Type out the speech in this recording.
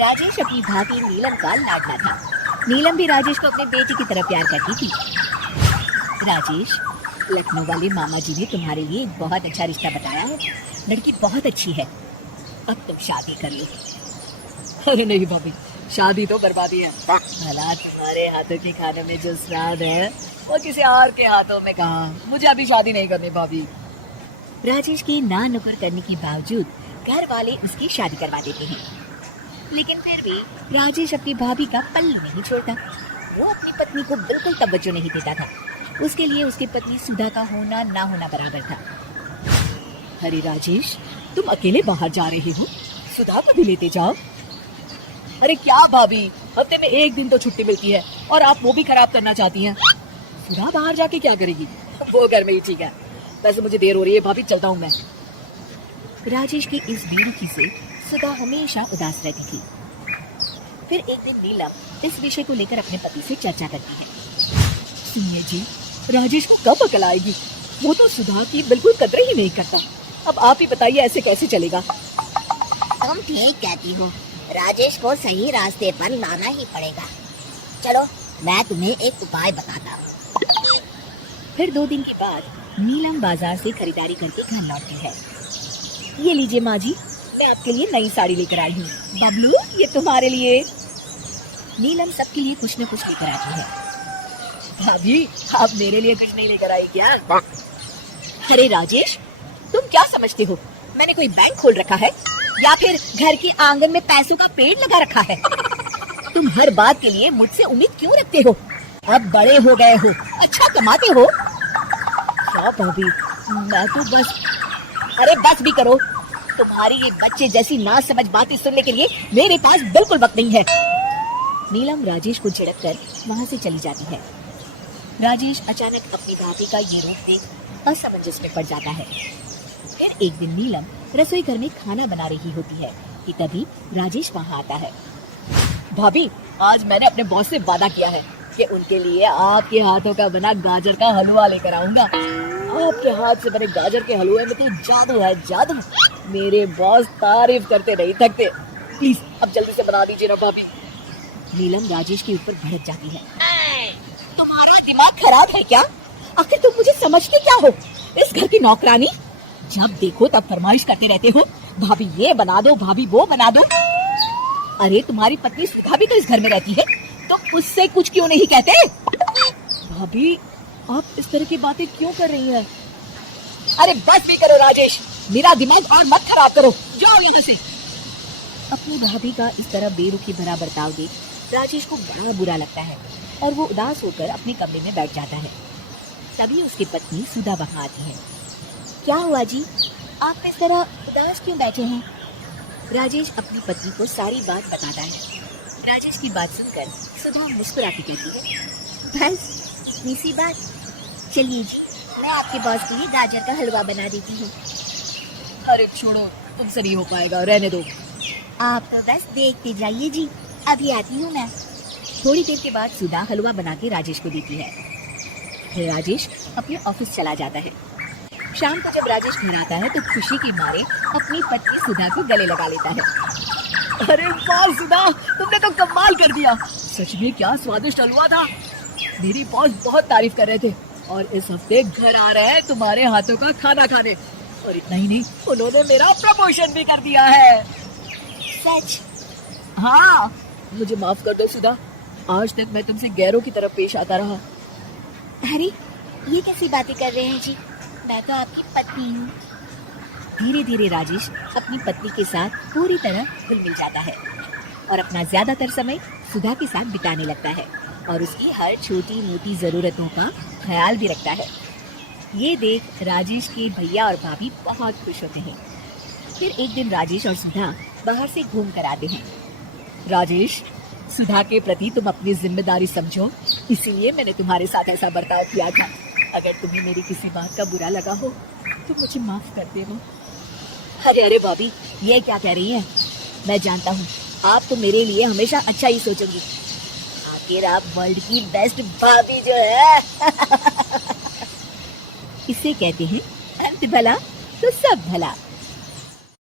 राजेश अपनी भाभी नीलम का लाडला था। नीलम भी राजेश को अपने बेटे की तरह प्यार करती थी। राजेश, लखनऊ वाले मामा जी ने तुम्हारे लिए एक बहुत अच्छा रिश्ता बताया है। लड़की बहुत अच्छी है, अब तुम शादी कर लो। अरे नहीं भाभी, शादी तो बर्बादी है। भला तुम्हारे हाथों के खाने में जो स्वाद है वो किसी और के हाथों में कहाँ। मुझे अभी शादी नहीं करनी भाभी। राजेश के ना नुक्कड़ करने के बावजूद घर वाले उसकी शादी करवा देते हैं, लेकिन फिर भी राजेश अपनी भाभी का पल्लू नहीं छोड़ता। वो अपनी पत्नी को बिल्कुल तवज्जो नहीं देता था। उसके लिए उसकी पत्नी सुधा का होना ना होना बराबर था। अरे राजेश, तुम अकेले बाहर जा रहे हो, सुधा को भी लेते जाओ। अरे क्या भाभी, हफ्ते में एक दिन तो छुट्टी मिलती है और आप वो भी खराब करना चाहती हैं। सुधा बाहर जाके क्या करेगी, वो घर में ही ठीक है। वैसे मुझे देर हो रही है भाभी, चलता हूँ मैं। राजेश की इस बेरुखी से सुधा हमेशा उदास रहती थी। फिर एक दिन नीलम इस विषय को लेकर अपने पति से चर्चा करती है। सुनिए जी, राजेश को कब अकल आएगी? वो तो सुधा की बिल्कुल कदर ही नहीं करता। अब आप ही बताइए, ऐसे कैसे चलेगा? तुम ठीक कहती हो, राजेश को सही रास्ते पर लाना ही पड़ेगा। चलो मैं तुम्हें एक उपाय बताता हूँ। फिर 2 दिन के बाद नीलम बाजार से खरीदारी करके घर लौटती है। ये लीजिए माँ जी, मैं आपके लिए नई साड़ी लेकर आई हूँ। बबलू, ये तुम्हारे लिए। नीलम सबके लिए कुछ न कुछ लेकर आती है। भाभी, आप मेरे लिए कुछ नहीं लेकर आई क्या? अरे राजेश, तुम क्या समझते हो, मैंने कोई बैंक खोल रखा है या फिर घर के आंगन में पैसों का पेड़ लगा रखा है? तुम हर बात के लिए मुझसे उम्मीद क्यों रखते हो? अब बड़े हो गए हो, अच्छा कमाते हो। क्या भाभी, मैं तो बस। अरे बस भी करो, तुम्हारी ये बच्चे जैसी ना समझ बातें सुनने के लिए मेरे पास बिल्कुल वक्त नहीं है। नीलम राजेश को झिड़ककर वहाँ से चली जाती है। राजेश अचानक अपनी भाभी का ये रूप देख असमंजस में पड़ जाता है। फिर एक दिन नीलम रसोई घर में खाना बना रही होती है कि तभी राजेश वहाँ आता है। भाभी, आज मैंने अपने बॉस से वादा किया है कि उनके लिए आपके हाथों का बना गाजर का हलवा लेकर आऊंगा। आपके हाथ से बने गाजर के हलवे में तो जादू है, जादू। मेरे बॉस तारीफ करते नहीं थकते। प्लीज अब जल्दी से बना दीजिए ना भाभी। नीलम राजेश के ऊपर भड़क जाती है। तुम्हारा दिमाग खराब है क्या? आखिर तुम मुझे समझते क्या हो? इस घर की नौकरानी? जब देखो तब फरमाइश करते रहते हो, भाभी ये बना दो, भाभी वो बना दो। अरे तुम्हारी पत्नी सुधा भी तो इस घर में रहती है, तुम उससे कुछ क्यों नहीं कहते? भाभी, आप इस तरह की बातें क्यों कर रही हैं? अरे बस भी करो राजेश, मेरा दिमाग और मत खराब करो, जाओ यहाँ से। अपनी भाभी का इस तरह बेरुखी भरा बर्ताव देख राजेश को बड़ा बुरा लगता है और वो उदास होकर अपने कमरे में बैठ जाता है। तभी उसकी पत्नी सुधा वहाँ आती है। क्या हुआ जी, आप इस तरह उदास क्यों बैठे हैं? राजेश अपनी पत्नी को सारी बात बताता है। राजेश की बात सुनकर सुधा मुस्कुराती कहती है, बस इतनी सी बात? चलिए जी, मैं आपके बॉस के लिए गाजर का हलवा बना देती हूँ। अरे छोड़ो, तुमसे नहीं हो पाएगा, रहने दो। आप तो बस देखते जाइए जी, अभी आती हूँ मैं। थोड़ी देर के बाद सुधा हलवा बना के राजेश को देती है। फिर राजेश अपने ऑफिस चला जाता है। शाम को जब राजेश घर आता है तो खुशी के मारे अपनी पत्नी सुधा को गले लगा लेता है। अरे वाह सुधा, तुमने तो कमाल कर दिया। सच में क्या स्वादिष्ट हलवा था। मेरी बॉस बहुत तारीफ कर रहे थे और इस हफ्ते घर आ रहे हैं तुम्हारे हाथों का खाना खाने। और इतना ही नहीं, उन्होंने मेरा प्रमोशन भी कर दिया है। सच? हाँ, मुझे माफ कर दो सुधा, आज तक मैं तुमसे गैरों की तरफ पेश आता रहा। अरे ये कैसी बातें कर रहे हैं जी, मैं तो आपकी पत्नी हूँ। धीरे धीरे राजेश अपनी पत्नी के साथ पूरी तरह घुल मिल जाता है और अपना ज्यादातर समय सुधा के साथ बिताने लगता है और उसकी हर छोटी मोटी जरूरतों का ख्याल भी रखता है। ये देख राजेश के भैया और भाभी बहुत खुश होते हैं। फिर एक दिन राजेश और सुधा बाहर से घूम कर आते हैं। राजेश, सुधा के प्रति तुम अपनी जिम्मेदारी समझो, इसीलिए मैंने तुम्हारे साथ ऐसा बर्ताव किया था। अगर तुम्हें मेरी किसी बात का बुरा लगा हो तो मुझे माफ कर देना। अरे अरे भाभी, ये क्या कह रही हैं? मैं जानता हूँ आप तो मेरे लिए हमेशा अच्छा ही सोचोगी। आखिर आप वर्ल्ड की बेस्ट भाभी जो है। इसे कहते हैं अंत भला तो सब भला।